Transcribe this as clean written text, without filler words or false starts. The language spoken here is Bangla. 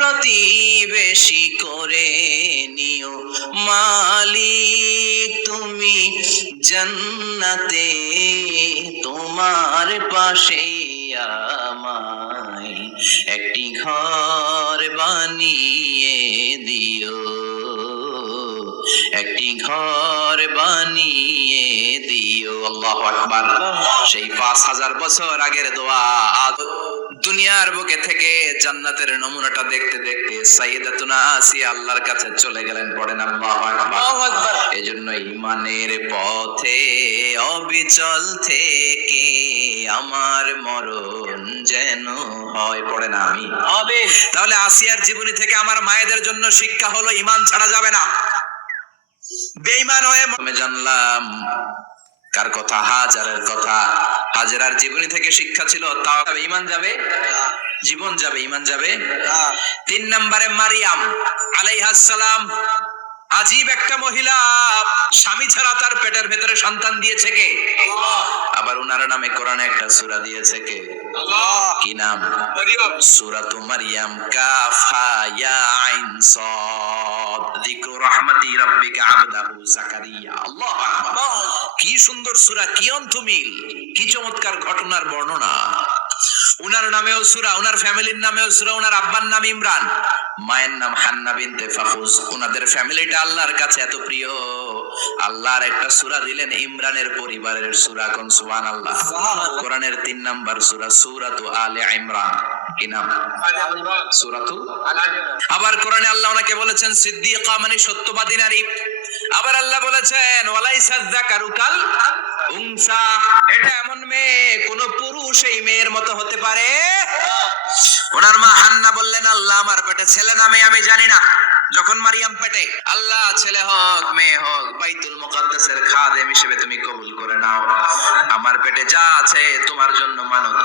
প্রতিবেশী করে নিও মালিক তুমি জান্নাতে, তোমার পাশে আমায় একটি ঘর বানিয়ে দিও, একটি ঘর বানিয়ে দিও। আল্লাহু আকবার। সেই 5000 বছর আগের দোয়া দুনিয়ার বুকে থেকে জান্নাতের নমুনাটা দেখতে দেখতে সাইয়েদাতুনা আসিয়া আল্লাহর কাছে চলে গেলেন। পড়েন আল্লাহু আকবার। এজন্য ঈমানের পথে অবিচল থেকে আমার মরণ যেন হয়। পড়েন আমিন। আমিন। তাহলে আসিয়ার জীবনী থেকে আমার মায়েদের জন্য শিক্ষা হলো ঈমান ছাড়া যাবে না। বেঈমান হয়ে আমি জানলাম কার কথা? হাজারের কথা। হাজারার জীবনী থেকে শিক্ষা ছিল তাও ঈমান যাবে, জীবন যাবে, ঈমান যাবে। 3 নম্বরে মারিয়াম আলাইহাস সালাম, আজীব একটা মহিলা, স্বামী ছাড়া তার পেটের ভেতরে সন্তান দিয়েছে কে? আবার উনার নামে কোরআনে একটা সূরা দিয়েছে কে? আল্লাহ। কি নাম? মারিয়াম। সূরাতু মারিয়াম, কাফ হা ইয়া আইন সাদ, যিকরু রাহমাতি রাব্বিকা আবদাহু যাকারিয়া। আল্লাহু আকবার। কি সুন্দর সূরা, কি অন্তমিল, কি চমৎকার ঘটনার বর্ণনা। উনার নামেও সূরা, উনার ফ্যামিলির নামেও সূরা, উনার আব্বার নাম ইমরান, মায়ের নাম হান্না বিনতে ফাফুজ। উনাদের ফ্যামিলিটা আল্লাহর কাছে এত প্রিয়, আল্লাহর একটা সূরা দিলেন ইমরানের পরিবারের সূরা। কোন? সুবহানাল্লাহ। কোরআনের 3 নাম্বার সূরা, সূরাতু আলে ইমরান। কি নাম? সূরাতু আলে ইমরান। আবার কোরআনে আল্লাহ ওনাকে বলেছেন সিদ্দিকা, মানে সত্যবাদী নারী। আবার আল্লাহ বলেছেন ওয়ালাইসা যাকারু কাল উনসা, এটা এমন মেয়ে কোন পুরুষ এই মেয়ের মতো হতে পারে? ওনার মা হান্না বললেন আল্লাহ আমার পেটে ছেলে না মেয়ে আমি জানি না। যখন মারিয়াম পেটে, আল্লাহ ছেলে হোক মেয়ে হোক বাইতুল মুকাদ্দাসের খাদেম হিসেবে তুমি কবুল করে নাও। আমার পেটে যা আছে তোমার জন্য মানত